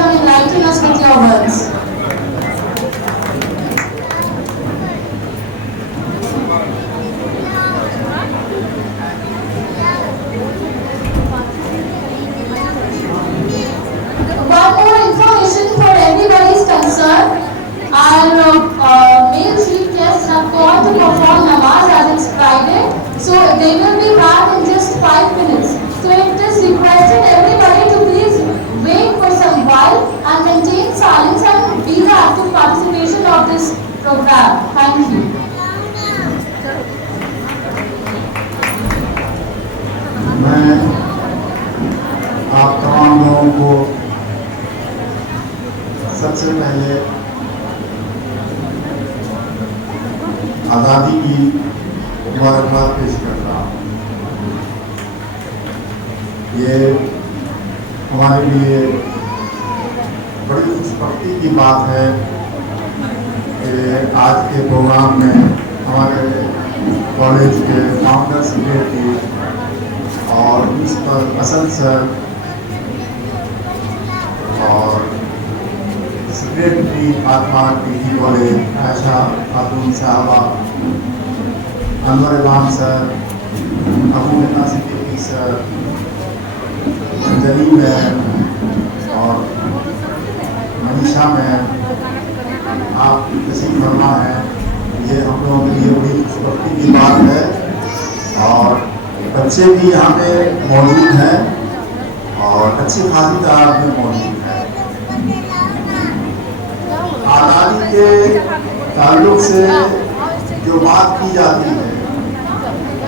can enlighten us with your words. One more information for everybody's concern. Our male chief guests have gone to perform namaz as it's Friday, so they will be back in just 5 minutes. So it is requested everybody to please wait for some while and maintain silence and be the active participation of this program. Thank you. मैं आप तमाम लोगों को सबसे पहले आज़ादी की मुबारकबाद पेश करता हूँ। ये हमारे लिए बड़ी खुशबख्ती की बात है कि आज के प्रोग्राम में हमारे कॉलेज के फाउंडर सेक्रेटरी और प्रिंसिपल असद सर और secretary Fatima PG college Ayesha खातून साहबा, अनवर इमाम सर, अबू नासिर सर, जलील मैम और मनीषा मैम, आप तशरीफ फरमा है। ये हम लोगों के लिए बड़ी खुशबख्ती की बात है और बच्चे भी यहाँ पे मौजूद हैं और अच्छी खासी तादाद में मौजूद है। आज़ादी के ताल्लुक से जो बात की जाती है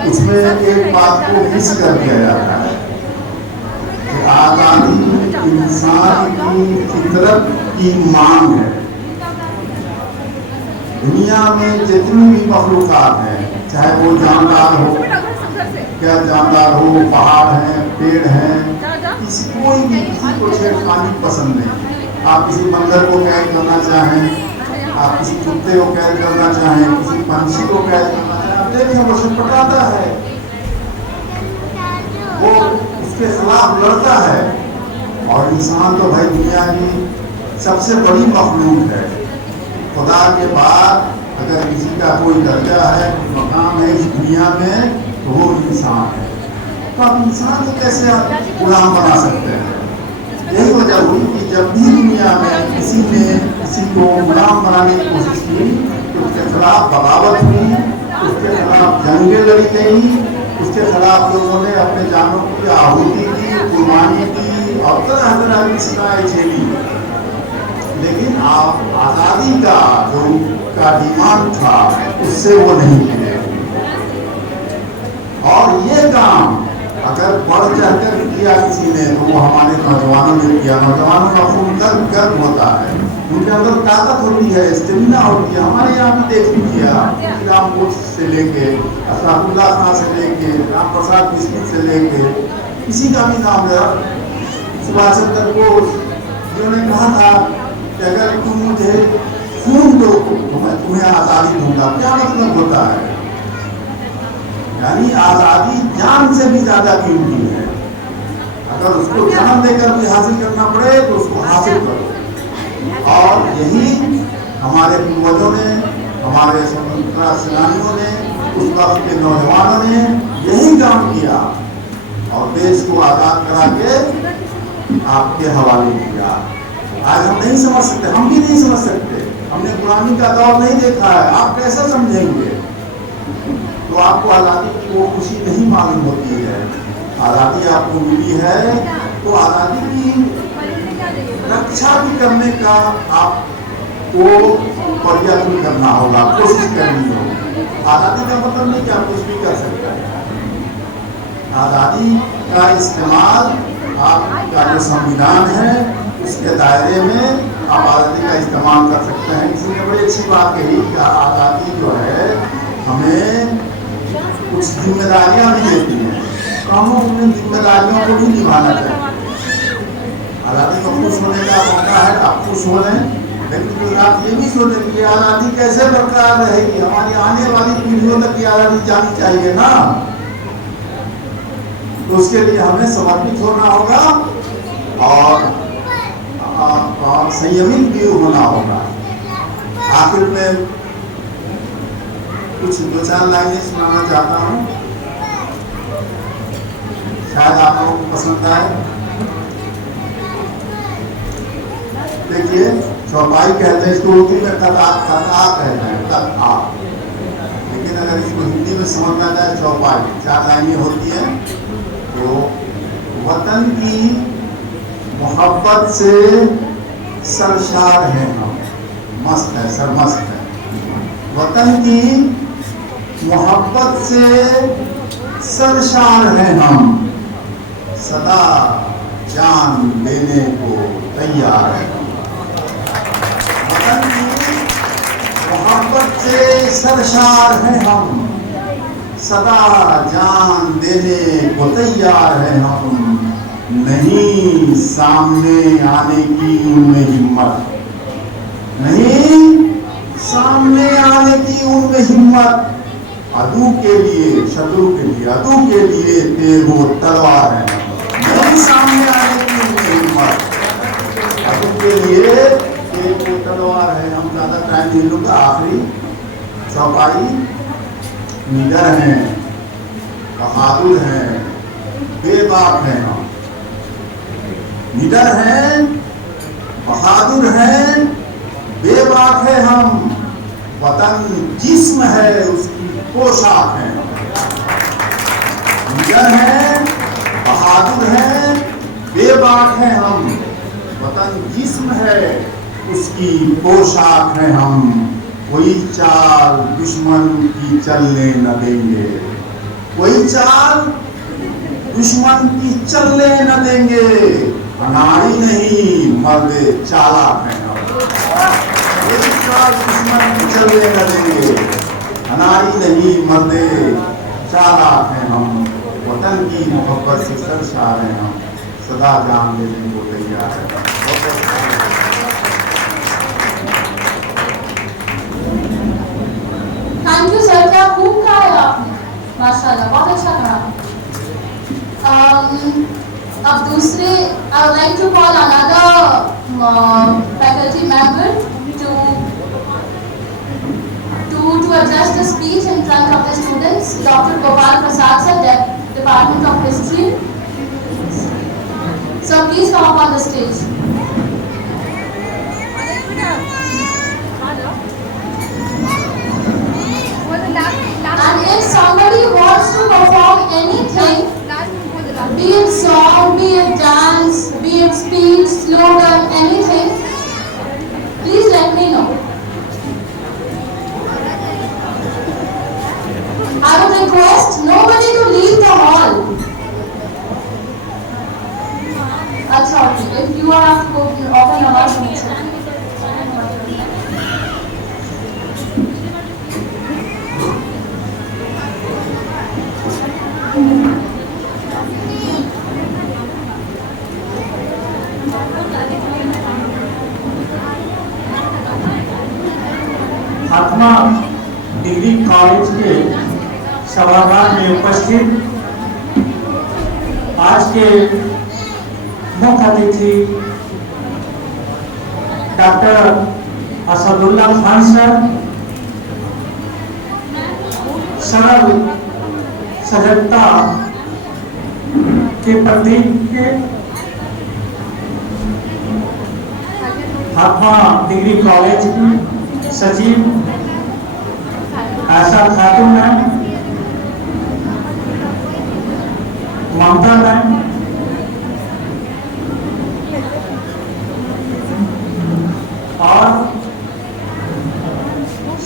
उसमें एक बात को मिस कर दिया जाता है कि आज़ादी इंसान की फितरत की मांग है। दुनिया में जितनी भी मखलूक़ात हैं, चाहे वो जानदार हो, क्या जानदार हो, पहाड़ हैं, पेड़ हैं, कोई भी किसी को छेड़खानी पसंद नहीं। आप किसी मंजर को कैद करना चाहें, आप किसी कुत्ते को कैद करना चाहें, किसी पंछी को कैद करना चाहें, आप देखें वो छटपटाता है, वो उसके खिलाफ लड़ता है। और इंसान तो भाई दुनिया की सबसे बड़ी मखलूक है। खुदा के बाद अगर किसी का कोई दर्जा है, मकाम है इस दुनिया में, तो वो इंसान है। तो आप इंसान को कैसे आप गुलाम बना सकते हैं? यही वजह हुई कि जब भी दुनिया में किसी ने किसी को गुलाम बनाने की कोशिश की तो उसके खिलाफ बगावत हुई, उसके खिलाफ जंगें लड़ी गई, उसके खिलाफ लोगों ने अपने जानों की आहुति की, कुर्बानी की और तरह तरह की सजाएं झेली। लेकिन आप आज़ादी का जो का डिमांड था उससे वो नहीं किए। और ये काम अगर बढ़ चढ़कर किया किसी ने तो वो हमारे नौजवानों ने किया। नौजवानों का खून गर्म होता है, उनके अंदर ताकत होती है, स्टेमिना होती है। हमारे यहाँ भी देख लीजिए, राम कोच से लेके अशफाकुल्लाह खां से लेके राम प्रसाद बिस्मिल से लेके किसी का भी नाम है, सुभाष चंद्र बोस जिन्होंने कहा था कि अगर तुम मुझे खून दो तो मैं तुम्हें आज़ादी दूंगा। क्या मतलब होता है? यानी आज़ादी जान से भी ज़्यादा कीमती है। अगर उसको जान देकर भी हासिल करना पड़े तो उसको हासिल करो। और यही हमारे पूर्वजों ने, हमारे स्वतंत्रता सेनानियों ने, उस वक्त के नौजवानों ने यही काम किया और देश को आज़ाद करा के आपके हवाले किया। आज हम नहीं समझ सकते, हम भी नहीं समझ सकते, हमने गुलामी का दौर नहीं देखा है, आप कैसे समझेंगे? तो आपको आज़ादी की वो खुशी नहीं मालूम होती है। आज़ादी आपको मिली है तो आज़ादी की रक्षा भी करने का आपको प्रयत्न करना होगा, कोशिश करनी होगी। आज़ादी का मतलब नहीं कि आप कुछ भी कर सकते हैं। आज़ादी का इस्तेमाल आपका जो संविधान है उसके दायरे में आप आज़ादी का इस्तेमाल कर सकते हैं। किसी ने बड़ी अच्छी बात कही कि आज़ादी जो है हमें कुछ जिम्मेदारियां भी देती हैं, तो हमें उन जिम्मेदारियों को भी निभाना चाहिए। आज़ादी को खुश होने का मौका है, आप खुश हो रहे हैं, लेकिन आप ये भी सोचें कि आज़ादी कैसे बरकरार रहेगी, हमारी आने वाली पीढ़ियों तक की आज़ादी जानी चाहिए ना। तो उसके लिए हमें समर्पित होना होगा और संयमित भी होना होगा। आखिर में कुछ 2-4 लाइनें सुनाना चाहता हूँ, शायद आप लोगों को पसंद आए। देखिए, चौपाई कहते हैं इसको उर्दू में कता कहते हैं, कता। लेकिन अगर इसको हिंदी में समझना जाए, चौपाई 4 लाइनें होती हैं। तो वतन की मोहब्बत से सरशार हैं हम, मस्त है, सरमस्त है। वतन की मोहब्बत से सरशार हैं हम, सदा जान देने को तैयार हैं। वतन की मोहब्बत से सरशार हैं हम, सदा जान देने को तैयार हैं हम। नहीं सामने आने की उनमें हिम्मत, नहीं सामने आने की उनमें हिम्मत। अदू के लिए, शत्रु के लिए, अदू के लिए तेगो तलवार है। नहीं सामने आने की उनमें हिम्मत, अदू के लिए तेगो तलवार है। हम ज्यादा टाइम नहीं लूंगा। आखिरी चौपाई, निडर हैं, बहादुर हैं, बेबाक हैं हम। निडर हैं, बहादुर हैं, बेबाक है हम। वतन जिस्म है, उसकी पोशाक है। निडर हैं, बहादुर हैं, बेबाक है हम। वतन जिस्म है, उसकी पोशाक है हम। कोई चाल दुश्मन की चलने न देंगे, कोई चाल दुश्मन की चलने न देंगे। अनाड़ी नहीं, मर्द चालाक है हम। कोई चाल दुश्मन की चलने न देंगे, अनाड़ी नहीं, मर्द चालाक है हम। वतन की मोहब्बत से सरशार हैं हम, सदा जान देने को तैयार है। थैंक यू सर, क्या खूब कहा है आपने, माशाल्लाह, बहुत अच्छा कहा। अब दूसरे, I would like to call another faculty member to address the speech in front of the students. Dr. Gopal Prasad sir, Department of History. So please come up on the stage. And if somebody wants to perform anything, be it song, be it dance, be it speech, slogan, anything, please let me know. I would request nobody to leave the hall. Achha, okay. If you have to open your mouth, Fatima degree college के सभागार में उपस्थित आज के मुख्य अतिथि doctor Asadullah Khan sir, सरल सजगता के प्रतीक फातिमा डिग्री कॉलेज की सचिव आशा खातून मैम, ममता मैम, और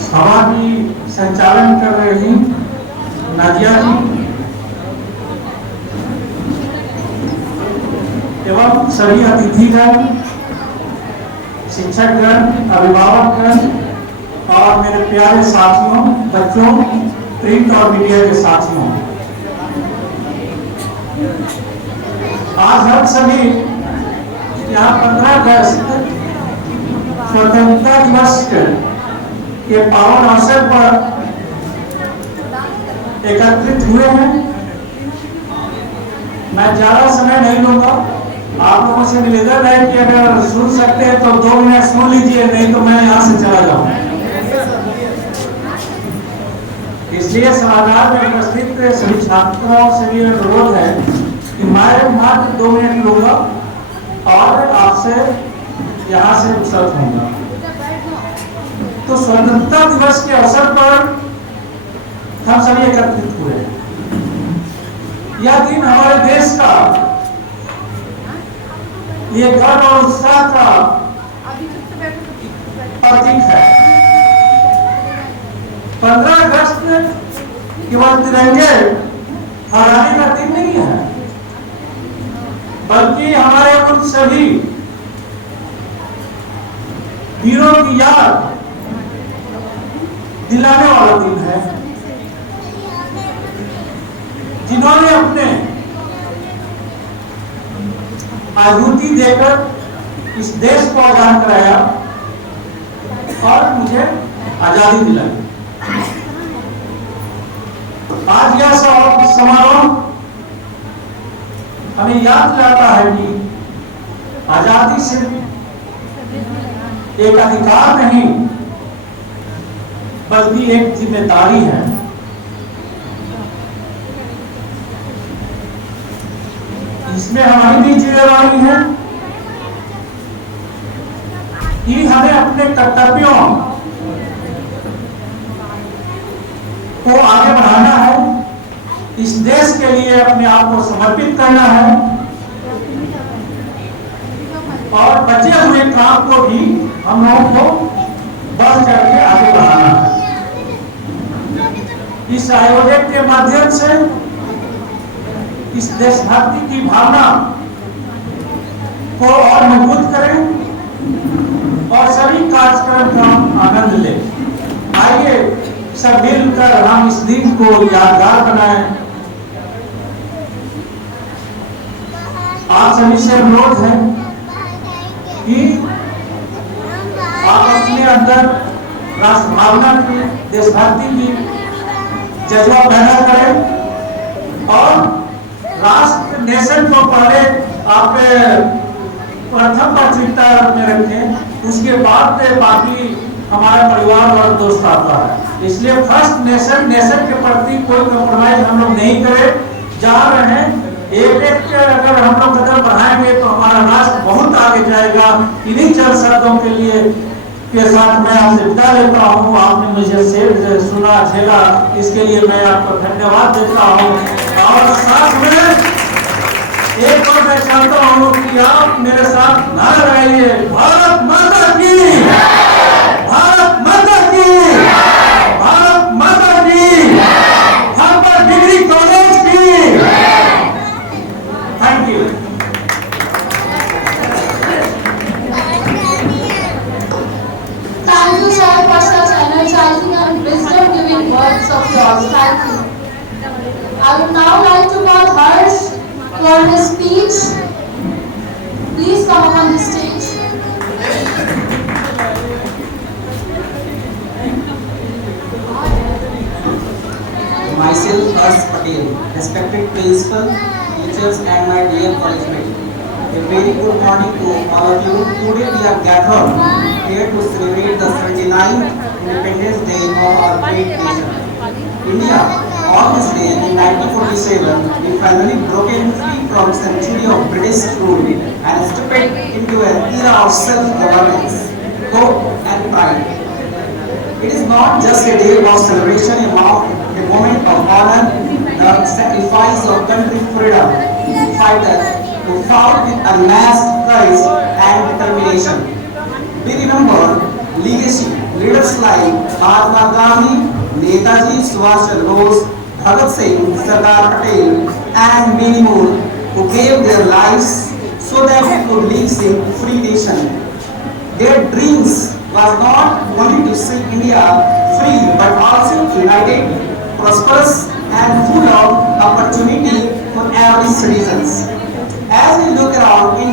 सभा की संचालन कर रही नादिया जी एवं सभी अतिथिगण, शिक्षकगण, अभिभावकगण और मेरे प्यारे साथियों, बच्चों, प्रिंट और मीडिया के साथियों, आज हम सभी यहाँ 15 अगस्त स्वतंत्रता दिवस के पावन अवसर पर एकत्रित हुए हैं। मैं ज्यादा समय नहीं लूंगा, आप लोगों से निवेदन है कि अगर सुन सकते हैं तो 2 मिनट सुन लीजिए, नहीं तो मैं यहाँ से चला जाऊँ। इसलिए सभागार में उपस्थित सभी छात्रों से भी अनुरोध है कि मैं मात्र 2 मिनट लूंगा और आपसे यहाँ से उपसर्ग होगा। तो स्वतंत्रता दिवस के अवसर पर हम सभी एकत्रित हुए। यह दिन हमारे देश का ये गर्व और उत्साह का प्रतीक है। 15 अगस्त केवल तिरंगे फहराने का दिन नहीं है, बल्कि हमारे उन सभी वीरों की याद दिलाने वाला दिन है जिन्होंने अपने आहुति देकर इस देश को आजाद कराया और मुझे आजादी दिलाई। आज यह समारोह हमें याद दिलाता है कि आजादी सिर्फ एक अधिकार नहीं बल्कि एक जिम्मेदारी है। इसमें हमारी भी जिम्मेदारी है कि हमें अपने कर्तव्यों को आगे बढ़ाना है, इस देश के लिए अपने आप को समर्पित करना है और बचे हुए काम को भी हम लोगों को बढ़ चढ़ के आगे बढ़ाना है। इस आयोजन के माध्यम से इस देशभक्ति की भावना को और मजबूत करें और सभी कार्यक्रम का आनंद लें। आइए सब मिलकर हम इस दिन को यादगार बनाएं। आप सभी से अनुरोध है कि आप अपने अंदर राष्ट्र भावना की, देशभक्ति की जज्बा पैदा करें और राष्ट्र नेशन को पहले आप प्रथम प्राथमिकता में रखें, उसके बाद में बाकी हमारे परिवार और दोस्त आता है। इसलिए फर्स्ट नेशन के प्रति कोई कॉम्प्रोमाइज हम लोग नहीं करें। जहाँ रहें एक अगर हम लोग कदम बढ़ाएंगे तो हमारा राष्ट्र बहुत आगे जाएगा। इन्हीं चंद शब्दों के लिए के साथ मैं आपसे विदा लेता हूँ। आपने मुझे सुना झेला, इसके लिए मैं आपको धन्यवाद देता हूँ। और साथ में एक बार मैं चाहता हूँ कि आप मेरे साथ ना रहिए। भारत माता की, भारत माता की, भारत माता की, हार्वर्ड डिग्री कॉलेज की। Thank you. Thank you, sir, for such energizing and wisdom-giving words of yours. Thank you. I would now like to call Harsh for his speech. Please come up on the stage. Myself, Harsh Patel, respected principal, teachers, and my dear college mates. A very good morning to all of you. Today we are gathered here to celebrate the 79th Independence Day of our great nation, India. On this day in 1947, we finally broken free from century of British rule and stepped into an era of self-governance, hope and pride. It is not just a day of celebration, a moment of honor, the sacrifice of country freedom fighters who fought with unmatched courage and determination. We remember legacy leaders like Mahatma Gandhi, Netaji Subhash Chandra Bose, Bhagat Singh, Sardar Patel, and many more who gave their lives so that we could live in free nation. Their dreams was not only to see India free but also united, prosperous, and full of opportunity for every citizen. As we look around in